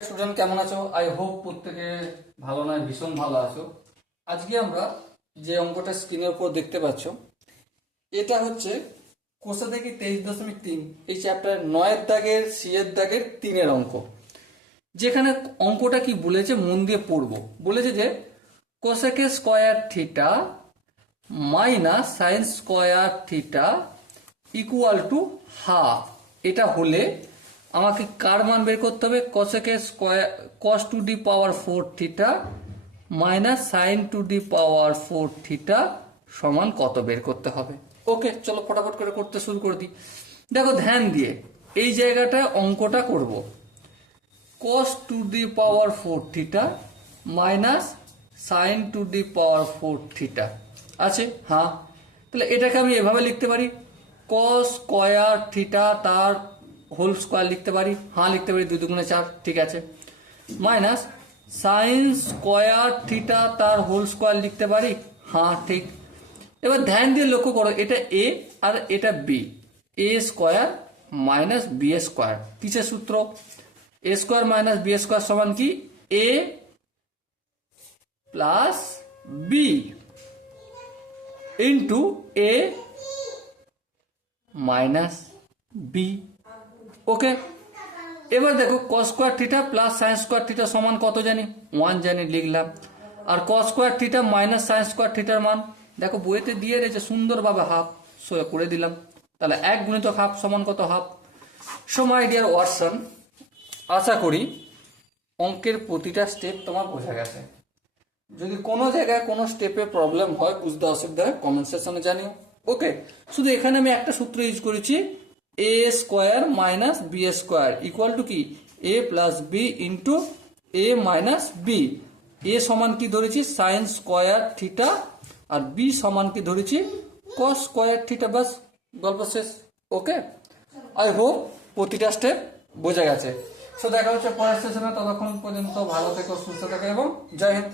Student কেমন আছো? I hope প্রত্যেকে ভালো নয়, ভীষণ ভালো আছো। আজকে আমরা যে অঙ্কটা স্ক্রিনের উপর দেখতে পাচ্ছ, এটা হচ্ছে কোষা থেকে 23.3 এই চ্যাপ্টার 9 দাগের সি এর দাগের 3 অঙ্ক। যেখানে অঙ্কটা কি বলেছে মন দিয়ে পড়বো। বলেছে যে cosec square theta minus sine square theta equal to half. এটা হলে আমাকে কার মান বের করতে হবে? Cosec square cos to the power 4 theta minus sign to the power 4 theta সমান কত বের করতে হবে। ওকে, চলো ফটাফট করে করতে শুরু করে দিই। দেখো ধ্যান দিয়ে এই জায়গাটায় অঙ্কটা করব। cos to the power 4 theta minus sign to the power 4 theta আছে। হ্যাঁ, তাহলে এটাকে আমি এভাবে লিখতে পারি, cos স্কয়ার থিটা তার হোল স্কয়ার লিখতে পারি। হ্যাঁ লিখতে পারি, 2 দুগুণে 4, ঠিক আছে। মাইনাস সাইন স্কয়ার থিটা তার হোল স্কয়ার লিখতে পারি। হ্যাঁ ঠিক। এবার ধ্যান দিয়ে লক্ষ্য করো, এটা এ আর এটা B. A square minus B square, কিসের সূত্র? A square minus B square সমান কি? A plus B into A minus B. Okay, এবার দেখো cos square theta plus sine square theta সমান কত জানি? 1 জানি, লিখলাম। আর cos square theta minus sine square থিটার মান দেখো বইতে দিয়ে রয়েছে সুন্দরভাবে, হাফ সয়ে করে দিলাম। তাহলে 1 গুণিতক হাফ সমান কত? Half. So my dear Watson, আশা করি অঙ্কের প্রতিটা স্টেপ তোমার বোঝা গেছে। যদি কোনো জায়গায় কোনো স্টেপে প্রবলেম হয়, বুঝতে অসুবিধা হয়, কমেন্ট সেকশনে জানিও। ওকে, শুধু এখানে আমি একটা সূত্র ইউজ করেছি, A square minus B square equal to কি? A plus B into A minus B. A সমান কি ধরেছি? সাইন স্কোয়ার থিটা, আর বি সমান কি ধরেছি? Cos square theta. বাস, গল্প শেষ। ওকে, আই হোপ প্রতিটা স্টেপ বোঝা গেছে। সো দেখা হচ্ছে পরের সেশনে, ততক্ষণ পর্যন্ত ভালো থেকো, সুস্থ থেকো এবং জয় হিন্দ।